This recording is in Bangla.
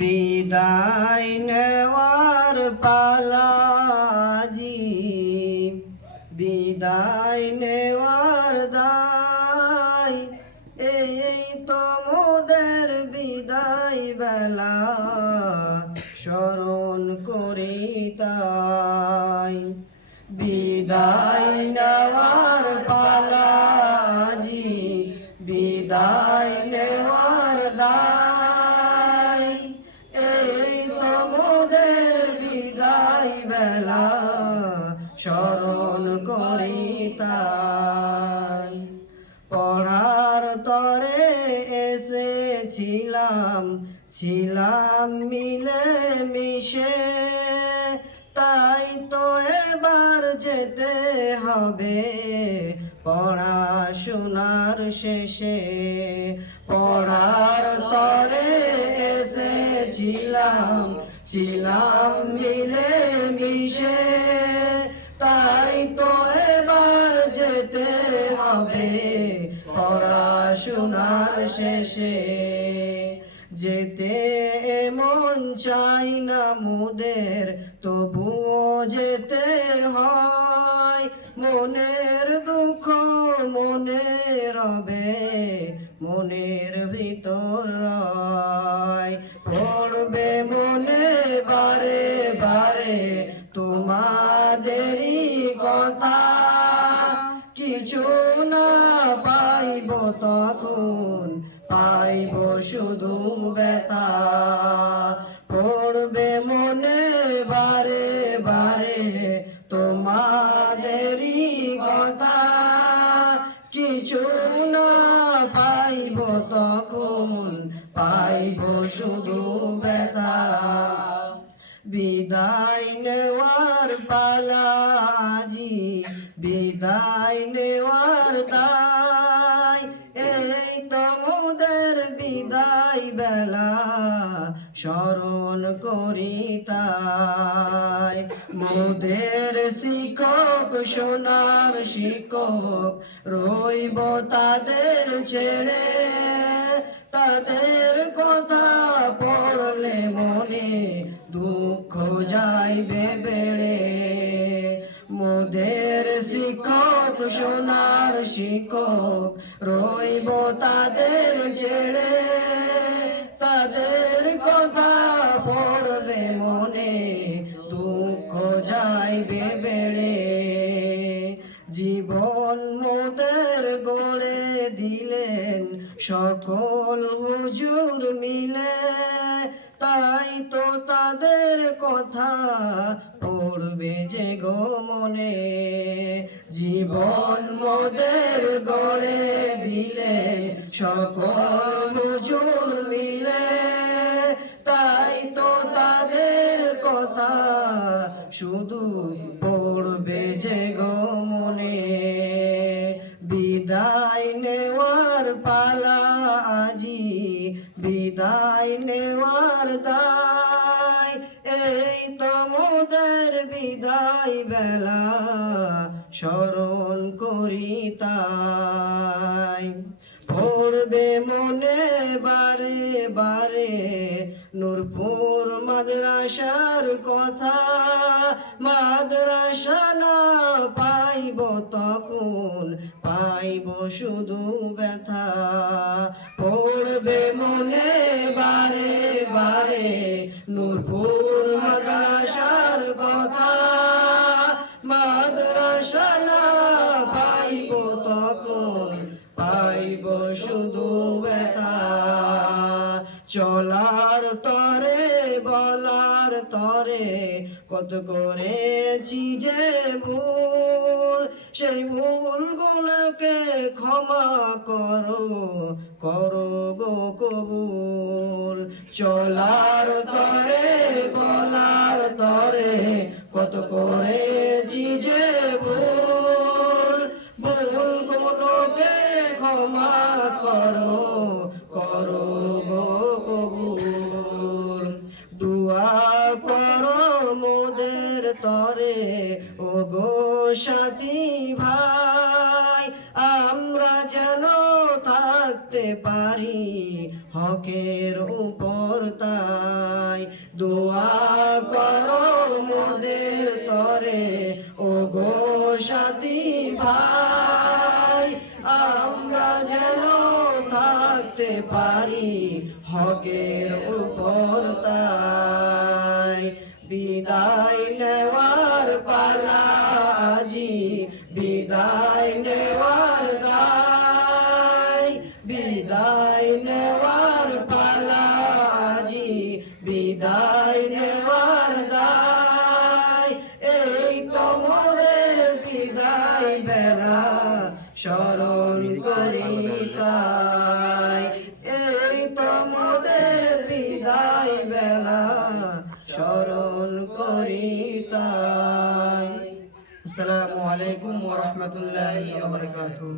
বিদায় নেওয়ার পালাজি, বিদায় নেওয়ার দায়, এই তো মোদের বিদায় বেলা স্মরণ করি তাই। বিদায় নেওয়ার পালাজি, বিদায় নেওয়ার দায়, এই তো মোদের বিদায় বেলা স্মরণ করি তাই। পড়ার তরে এসেছিলাম, ছিলাম মিলে মিশে, তাই তো এবার যেতে হবে পড়াশোনার শেষে। পড়ার তরে এসেছিলাম, ছিলাম মিলে মিশে, তাই তো এবার যেতে হবে পড়াশোনার শেষে। যেতে মন চাই না মোদের, তবুও যেতে হয়। মনের দুঃখ মনে রবে, মনের ভিতর রয়। পড়বে মনে বারে বারে তোমাদেরই কথা, কিছু না পাইব তখন পাইব শুধু ব্যথা। পড়বে মনে বারে বারে তোমাদেরই কথা, কিছু না পাইব তখন পাইব শুধু ব্যথা। বিদায় নেওয়ার পালাজি, বিদায় নেওয়ার দায়, এই তো মোদের বিদায় বেলা স্মরণ করি তাই। মোদের শিক্ষক সোনার শিক্ষক রইব তাদের ছেড়ে, তাদের কথা পড়লে মনে দুঃখ যাইবে বেড়ে। মোদের শিক্ষক সোনার শিক্ষক রইব তাদের ছেড়ে, তাদের কথা পড়বে মনে দুঃখ যাইবে বেড়ে। জীবন মোদের গড়ে দিলেন সকল হুজুর মিলে, তাই তো তাদের কথা পড়বে যে গো মনে। জীবন মোদের গড়ে দিলেন সকল হুজুর মিলে, তাই তো তাদের কথা শুধু পড়বে যে গো মনে। বিদায় নেওয়ার পালা আজি, বিদায় নেওয়ার দায়, এই তো মোদের বিদায় বেলা স্মরণ করি তাই। পড়বে মনে বারে বারে নূরপুর মাদ্রাসার কথা, মাদ্রাসা না পাইব তখন পাইব শুধু ব্যথা। পড়বে মনে বারে বারে নূরপুর মাদ্রাসার কথা, মাদ্রাসা না পাইব তখন পাইব শুধু ব্যথা। চলার তরে বলার তরে কত করেছি যে ভুল, সেই ভুলগুলোকে ক্ষমা করো, করো গো কবুল। চলার তরে বলার তরে কত করেছি যে ভুল, ভুলগুলোকে ক্ষমা করো, করো গো কবুল। দুয়া করো মোদের তরে ও গো সাথী ভাই, আমরা থাকতে পারি হকের উপর তাই দোয়া করো মোদের তরে ও গো সাথী ভাই আমরা যেন থাকতে পারি হকের উপর তাই বিদায় নেওয়ার পালা আজি বিদায় নেওয়ার দায় বিদায় নেওয়ার পালা আজি বিদায় নেওয়ার দায় এই তো মোদের বিদায় বেলা স্মরণ করি তাই এই তো মোদের বিদায় বেলা স্মরণ করি তাই আসসালামু আলাইকুম ওয়া রাহমাতুল্লাহি ওয়া বারাকাতুহু।